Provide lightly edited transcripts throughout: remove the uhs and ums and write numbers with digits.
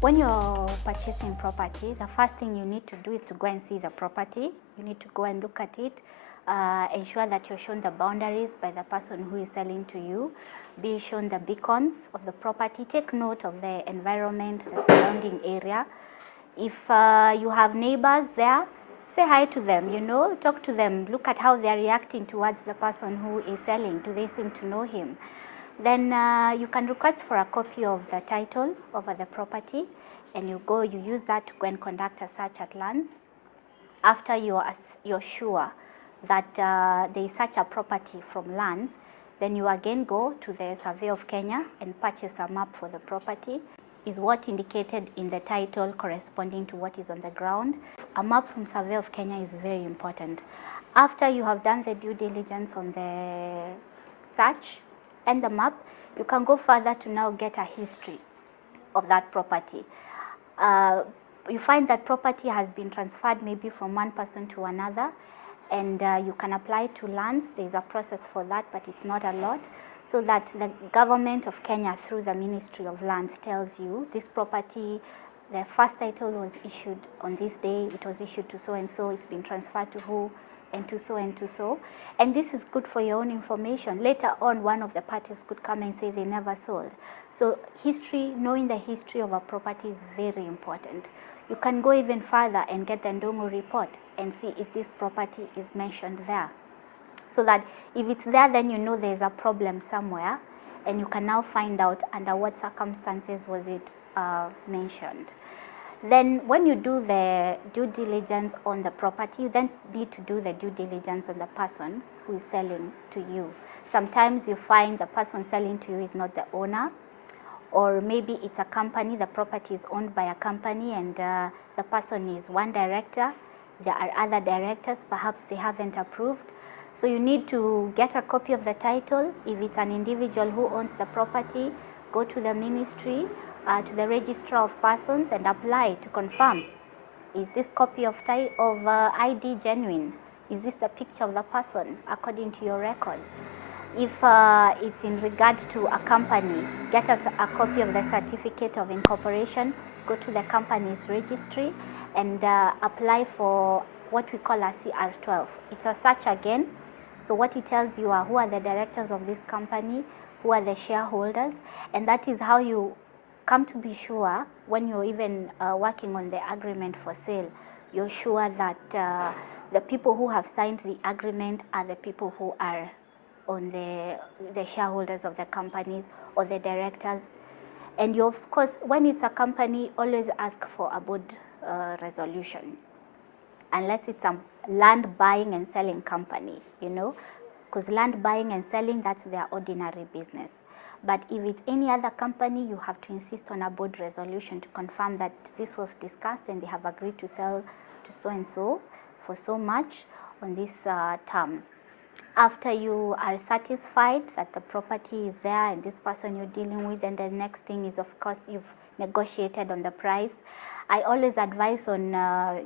When you're purchasing property, the first thing you need to do is to go and see the property. You need to go and look at it, ensure that you're shown the boundaries by the person who is selling to you, be shown the beacons of the property, take note of the environment, the surrounding area. If you have neighbors there, say hi to them, talk to them, look at how they're reacting towards the person who is selling. Do they seem to know him? Then you can request for a copy of the title over the property, and you use that to go and conduct a search at lands. After you're sure that there is such a property from lands, then you again go to the Survey of Kenya and purchase a map for the property. Is what indicated in the title corresponding to what is on the ground? A map from Survey of Kenya is very important. After you have done the due diligence on the search and the map, you can go further to now get a history of that property. You find that property has been transferred maybe from one person to another, and you can apply to lands. There's a process for that, but it's not a lot. So that the government of Kenya, through the Ministry of Lands, tells you this property, the first title was issued on this day, it was issued to so and so, it's been transferred to who, and to so and to so. And this is good for your own information. Later on, one of the parties could come and say they never sold. So history, knowing the history of a property is very important. You can go even further and get the Ndongo report and see if this property is mentioned there. So that if it's there, then you know there's a problem somewhere, and you can now find out under what circumstances was it mentioned. Then when you do the due diligence on the property, you then need to do the due diligence on the person who is selling to you. Sometimes you find the person selling to you is not the owner, or maybe it's a company, the property is owned by a company, and the person is one director. There are other directors, perhaps they haven't approved. So you need to get a copy of the title. If it's an individual who owns the property, go to the ministry, to the registrar of persons, and apply to confirm. Is this copy of ID genuine? Is this the picture of the person according to your records? If it's in regard to a company, get us a copy of the certificate of incorporation, go to the company's registry, and apply for what we call a CR12. It's a search again. So what it tells you are who are the directors of this company, who are the shareholders, and that is how you come to be sure when you're even working on the agreement for sale, you're sure that the people who have signed the agreement are the people who are on the shareholders of the companies or the directors. And you, of course, when it's a company, always ask for a board resolution, unless it's a land buying and selling company, because land buying and selling, that's their ordinary business. But if it's any other company, you have to insist on a board resolution to confirm that this was discussed and they have agreed to sell to so and so for so much on these terms. After you are satisfied that the property is there and this person you're dealing with, then the next thing is, of course, you've negotiated on the price. I always advise on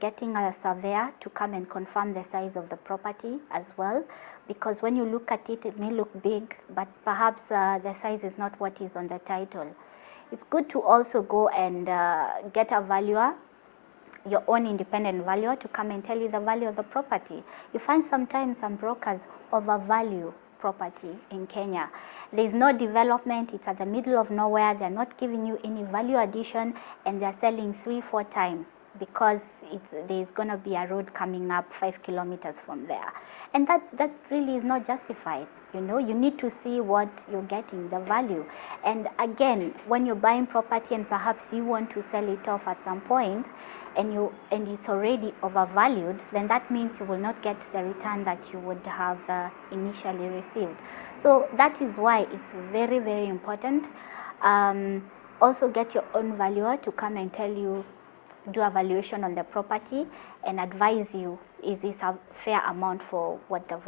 getting a surveyor to come and confirm the size of the property as well, because when you look at it, it may look big, but perhaps the size is not what is on the title. It's good to also go and get a valuer, your own independent valuer, to come and tell you the value of the property. You find sometimes some brokers overvalue property in Kenya. There's no development, it's at the middle of nowhere, they're not giving you any value addition, and they're selling 3-4 times because there's going to be a road coming up 5 kilometers from there. And that really is not justified. You need to see what you're getting, the value. And again, when you're buying property and perhaps you want to sell it off at some point, and it's already overvalued, then that means you will not get the return that you would have initially received. So that is why it's very, very important. Also get your own valuer to come and tell you, do a valuation on the property and advise you, is this a fair amount for what the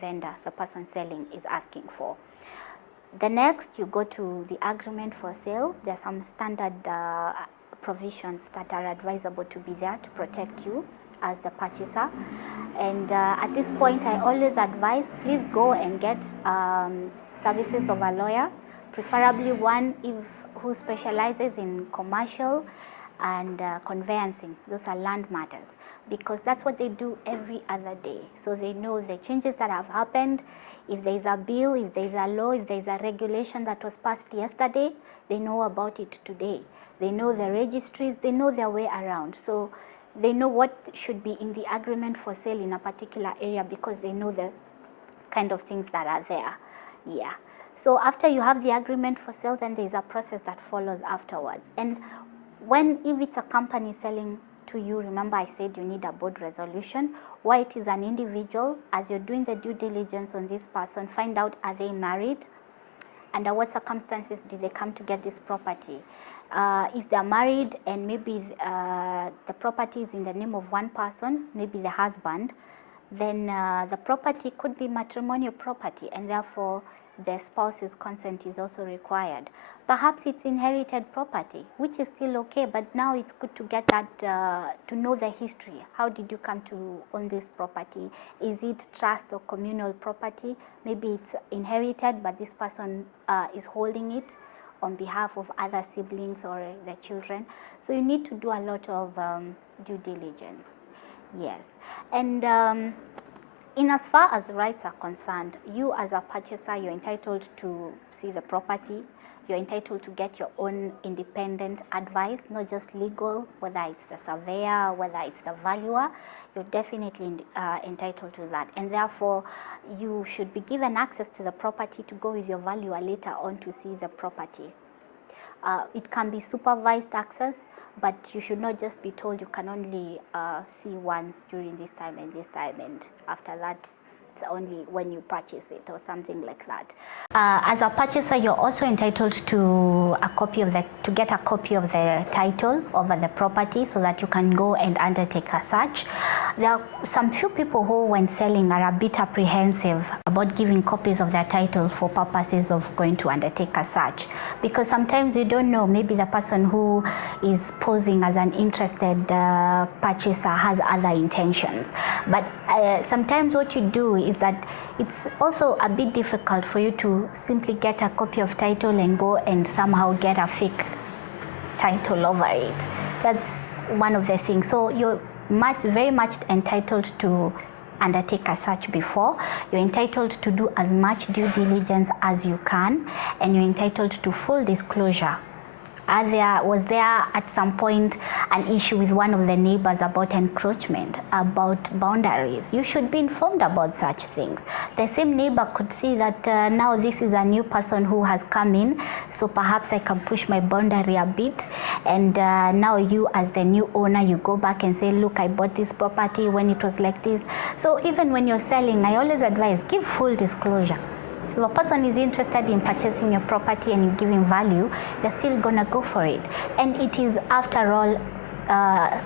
vendor, the person selling, is asking for. The next, you go to the agreement for sale. There are some standard provisions that are advisable to be there to protect you as the purchaser. And at this point, I always advise, please go and get services of a lawyer, preferably one who specializes in commercial and conveyancing. Those are land matters, because that's what they do every other day. So they know the changes that have happened. If there's a bill, if there's a law, if there's a regulation that was passed yesterday, they know about it today. They know the registries, they know their way around. So they know what should be in the agreement for sale in a particular area, because they know the kind of things that are there. Yeah. So after you have the agreement for sale, then there's a process that follows afterwards. And if it's a company selling to you, remember I said you need a board resolution. Why it is an individual, as you're doing the due diligence on this person, find out, are they married? Under what circumstances did they come to get this property? If they're married and maybe the property is in the name of one person, maybe the husband, then the property could be matrimonial property, and therefore the spouse's consent is also required. Perhaps it's inherited property, which is still okay, but now it's good to get that, to know the history. How did you come to own this property? Is it trust or communal property? Maybe it's inherited, but this person is holding it on behalf of other siblings or the children. So you need to do a lot of due diligence. Yes. And in as far as rights are concerned, you as a purchaser, you're entitled to see the property. You're entitled to get your own independent advice, not just legal, whether it's the surveyor, whether it's the valuer. You're definitely entitled to that. And therefore, you should be given access to the property to go with your valuer later on to see the property. It can be supervised access, but you should not just be told you can only see once during this time, and after that it's only when you purchase it or something like that. As a purchaser, you're also entitled to get a copy of the title over the property, so that you can go and undertake a search. There are some few people who, when selling, are a bit apprehensive about giving copies of their title for purposes of going to undertake a search, because sometimes you don't know, maybe the person who is posing as an interested purchaser has other intentions. But sometimes what you do is that it's also a bit difficult for you to simply get a copy of title and go and somehow get a fake title over it. That's one of the things. So you're very much entitled to undertake a search before. You're entitled to do as much due diligence as you can, and you're entitled to full disclosure. Was there at some point an issue with one of the neighbors about encroachment, about boundaries? You should be informed about such things. The same neighbor could see that now this is a new person who has come in, so perhaps I can push my boundary a bit, and now you as the new owner, you go back and say, look, I bought this property when it was like this. So even when you're selling, I always advise, give full disclosure. If a person is interested in purchasing your property and you give him value, they're still gonna go for it. And it is, after all,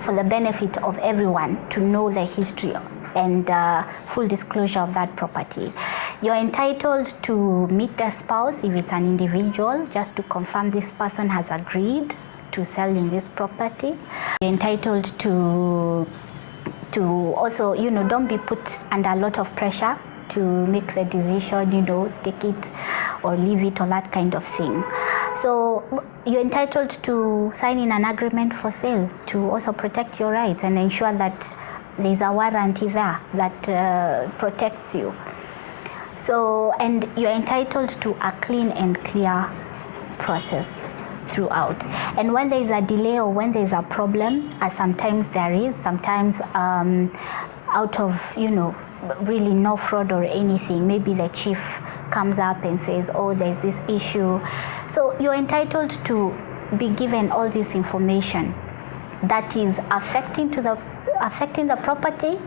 for the benefit of everyone to know the history and full disclosure of that property. You're entitled to meet the spouse if it's an individual, just to confirm this person has agreed to selling this property. You're entitled to also, don't be put under a lot of pressure to make the decision, take it or leave it or that kind of thing. So you're entitled to sign in an agreement for sale to also protect your rights and ensure that there's a warranty there that protects you. So, and you're entitled to a clean and clear process throughout. And when there's a delay or when there's a problem, as sometimes there is, sometimes out of, really no fraud or anything, maybe the chief comes up and says, oh, there's this issue. So you're entitled to be given all this information that is affecting the property,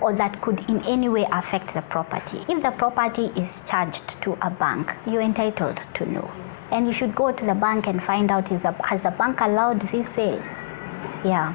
or that could in any way affect the property. If the property is charged to a bank, you're entitled to know. And you should go to the bank and find out, has the bank allowed this sale? Yeah.